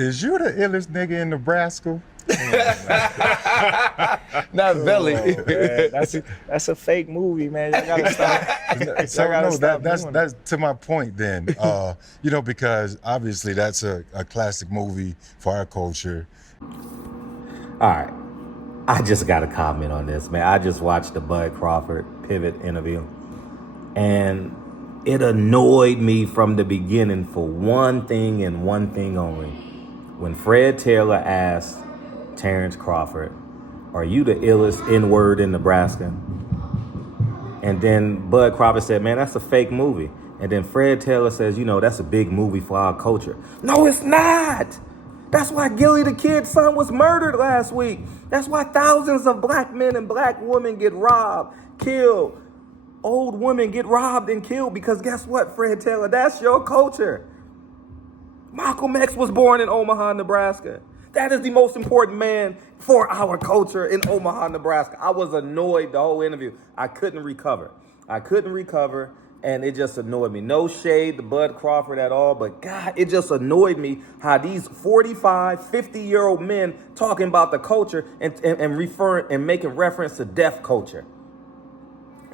Is you the illest nigga in Nebraska? Not Belly. Man, that's a fake movie, man. You gotta stop. So no, that's to my point then. Because obviously that's a classic movie for our culture. All right. I just got to comment on this, man. I just watched the Bud Crawford Pivot interview, and it annoyed me from the beginning for one thing and one thing only. When Fred Taylor asked Terrence Crawford, "Are you the illest N-word in Nebraska?" And then Bud Crawford said, "Man, that's a fake movie." And then Fred Taylor says, "That's a big movie for our culture." No, it's not. That's why Gilly the Kid's son was murdered last week. That's why thousands of black men and black women get robbed, killed. Old women get robbed and killed because guess what, Fred Taylor? That's your culture. Malcolm X was born in Omaha, Nebraska. That is the most important man for our culture in Omaha, Nebraska. I was annoyed the whole interview. I couldn't recover. And it just annoyed me. No shade to Bud Crawford at all, but God, it just annoyed me how these 45, 50-year-old men talking about the culture and referring and making reference to deaf culture.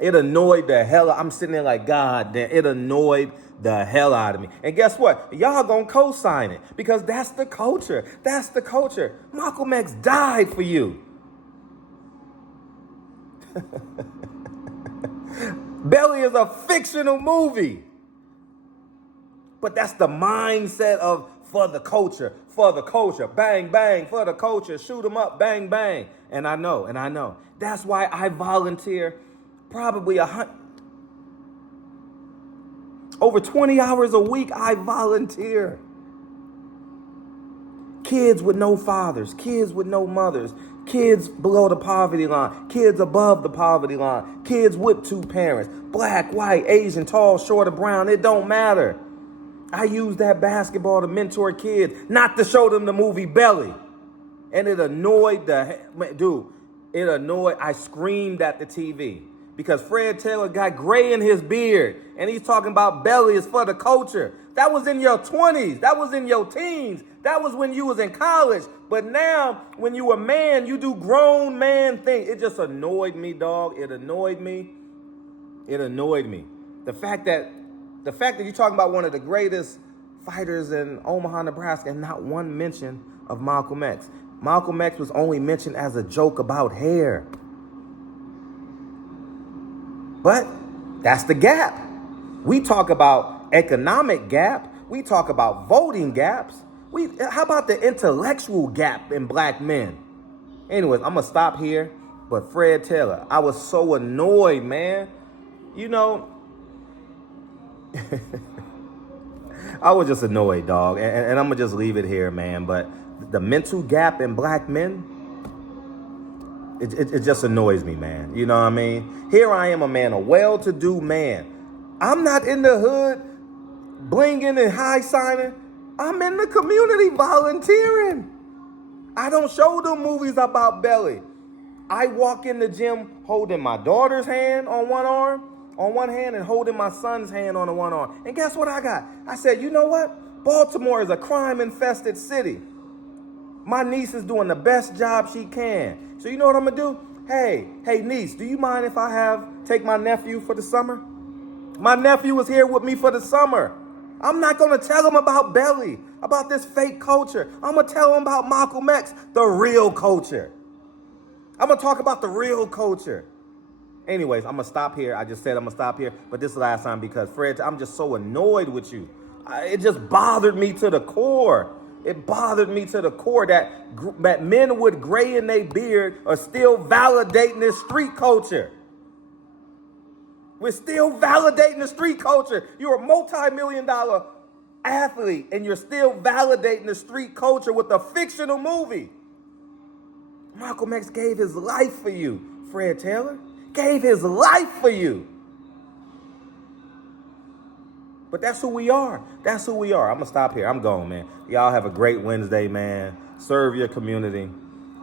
It annoyed the hell. I'm sitting there like, God damn, it annoyed the hell out of me. And guess what? Y'all gonna co-sign it because that's the culture. That's the culture. Malcolm X died for you. Belly is a fictional movie. But that's the mindset of for the culture. Bang, bang, for the culture. Shoot 'em up, bang, bang. And I know. That's why I volunteer probably over 20 hours a week. I volunteer. Kids with no fathers, kids with no mothers, kids below the poverty line, kids above the poverty line, kids with two parents, black, white, Asian, tall, short, or brown, it don't matter. I use that basketball to mentor kids, not to show them the movie Belly. And it annoyed I screamed at the TV because Fred Taylor got gray in his beard and he's talking about Belly is for the culture. That was in your 20s. That was in your teens. That was when you was in college. But now, when you a man, you do grown man things. It just annoyed me, dog. It annoyed me. The fact that you're talking about one of the greatest fighters in Omaha, Nebraska, and not one mention of Malcolm X. Malcolm X was only mentioned as a joke about hair. But that's the gap. We talk about economic gap. We talk about voting gaps. How about the intellectual gap in black men? Anyways, I'm going to stop here. But Fred Taylor, I was so annoyed, man. I was just annoyed, dog. And I'm going to just leave it here, man. But the mental gap in black men, it just annoys me, man. You know what I mean? Here I am, a man, a well-to-do man. I'm not in the hood blinging and high signing. I'm in the community volunteering. I don't show them movies about Belly. I walk in the gym holding my daughter's hand on one hand, and holding my son's hand on the one arm. And guess what I got? I said, you know what? Baltimore is a crime-infested city. My niece is doing the best job she can. So you know what I'm gonna do? Hey niece, do you mind if I take my nephew for the summer? My nephew was here with me for the summer. I'm not going to tell him about Belly, about this fake culture. I'm going to tell him about Malcolm X, the real culture. I'm going to talk about the real culture. Anyways, I'm going to stop here. I just said I'm going to stop here, but this is the last time because, Fred, I'm just so annoyed with you. It just bothered me to the core. It bothered me to the core that men with gray in their beard are still validating this street culture. We're still validating the street culture. You're a multi-million-dollar athlete, and you're still validating the street culture with a fictional movie. Malcolm X gave his life for you, Fred Taylor. Gave his life for you. But that's who we are. I'm going to stop here. I'm going, man. Y'all have a great Wednesday, man. Serve your community.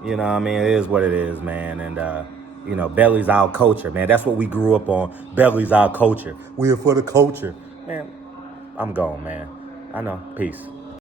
You know what I mean? It is what it is, man. And, Belly's our culture, man. That's what we grew up on. Belly's our culture. We're for the culture. Man, I'm gone, man. I know. Peace.